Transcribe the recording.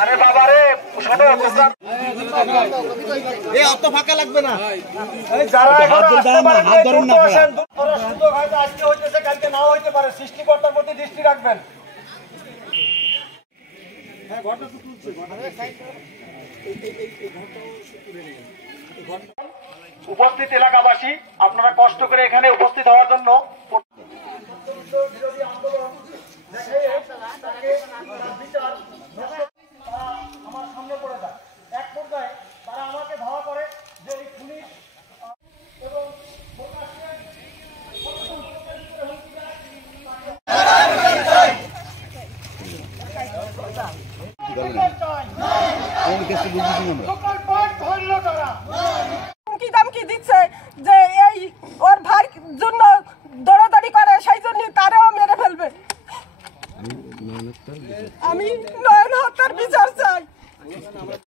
আরে বাবা রে এই অত ফাঁকা লাগবে না। যারা হাত ধরুন না, সুযোগ হয়তো আজকে হইতেছে, কালকে নাও হইতে পারে। সৃষ্টিকর্তার প্রতি দৃষ্টি রাখবেন। উপস্থিত এলাকাবাসী, আপনারা কষ্ট করে এখানে উপস্থিত হওয়ার জন্য আমার সামনে পড়ে যায়। এক পর্যায়ে তারা আমাকে ধাওয়া করে যে এই পুলিশ এবং হুমকি দিচ্ছে যে এই ওর ভাই জন্য দৌড়াদৌড়ি করে, সেই জন্য তারেও মেরে ফেলবে। আমি নয়ন হত্যার বিচার চাই।